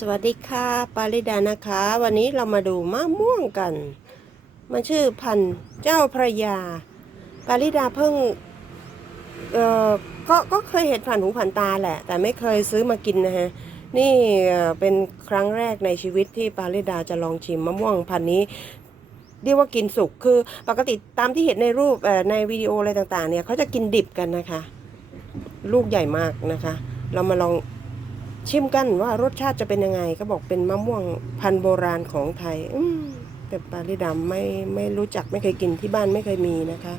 สวัสดีค่ะปาริดานะคะ วันนี้เรามาดูมะม่วงกัน มันชื่อพันธุ์เจ้าพระยา ปาริดาเพิ่งเออก็ก็เคยเห็นผ่านหูผ่านตาแหละ แต่ไม่เคยซื้อมากินนะฮะ นี่เป็นครั้งแรกในชีวิตที่ปาริดาจะลองชิมมะม่วงพันธุ์นี้เรียกว่ากินสุกคือปกติตามที่เห็นในรูปในวิดีโออะไรต่างๆ เนี่ยเขาจะกินดิบกันนะคะ ลูกใหญ่มากนะคะ เรามาลอง ชิมกันว่ารสชาติจะเป็นยังไง ก็บอกเป็นมะม่วงพันธุ์โบราณของไทยแต่ปลาลิดำไม่ไม่รู้จักไม่เคยกินที่บ้านไม่เคยมีนะคะ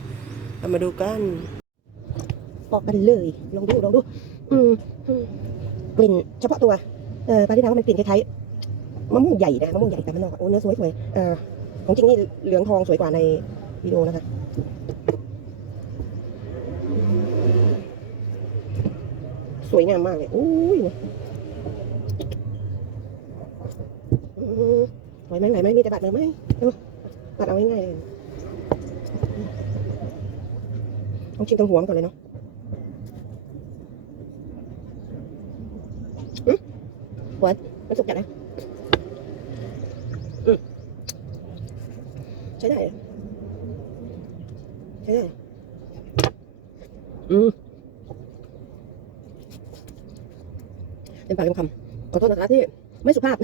เรามาดูกันปอกกันเลยลองดูลองดู อืมกลิ่นเฉพาะตัวเออปลาที่ทำว่ามันกลิ่นคล้ายๆมะม่วงใหญ่นะมะม่วงใหญ่แต่มันนอกโอ้เนื้อสวยสวยๆเออของจริงนี่เหลืองทองสวยกว่าในวิดีโอนะคะสวยงามมากเลยอุ้ยอืม ไหวไหมไหวไหมมีแต่บัตรเลยไหมบัตรเอาง่ายๆเลยต้องชิมตรงหัวก่อนเลยเนาะมันสุกจัดนะใช้ได้เหรอใช้ได้อืมเป็นปากเป็นคำขอโทษนะคะที่ไม่สุภาพ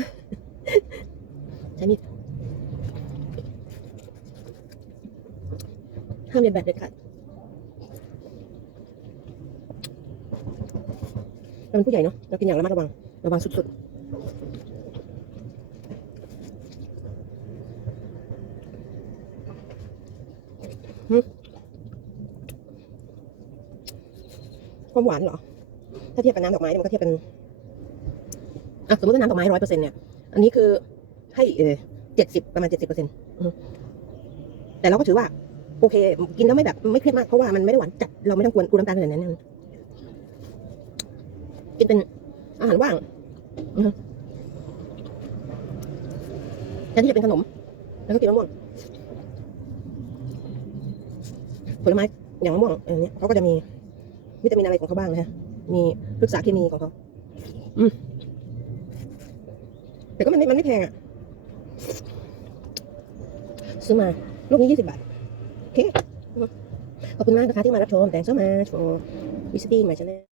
ใช้มีดห้ามเรียนแบบเด็ดขาดเราเป็นผู้ใหญ่เนาะเรากินอย่างระมัดระวัง ระวังสุดๆหึความหวานเหรอ ถ้าเทียบกับน้ำดอกไม้เนี่ยมันก็เทียบกันอะสมมติว่าน้ำดอกไม้ร้อยเปอร์เซ็นต์เนี่ย อันนี้คือ ให้เออเจ็ดสิบประมาณเจ็ดสิบเปอร์เซ็นต์แต่เราก็ถือว่า โอเค กินแล้วไม่แบบไม่เครียดมากเพราะว่ามันไม่ได้หวานจัดเราไม่ต้องกวนกูน้ำตาลขนาดนั้นกินเป็นอาหารว่างแทนที่จะเป็นขนม แล้วก็กินมะม่วงผลไม้อย่างมะม่วงอย่างเนี้ยเขาก็จะมีวิตามินอะไรของเขาบ้างนะฮะ มีพฤกษาเคมีของเขา อืม แต่ก็มันไม่มันไม่แพงอะ ซื้อมา ลูกนี้ยี่สิบบาท โอเค ขอบคุณมากนะคะที่มารับชม Thanks so much for visiting my channel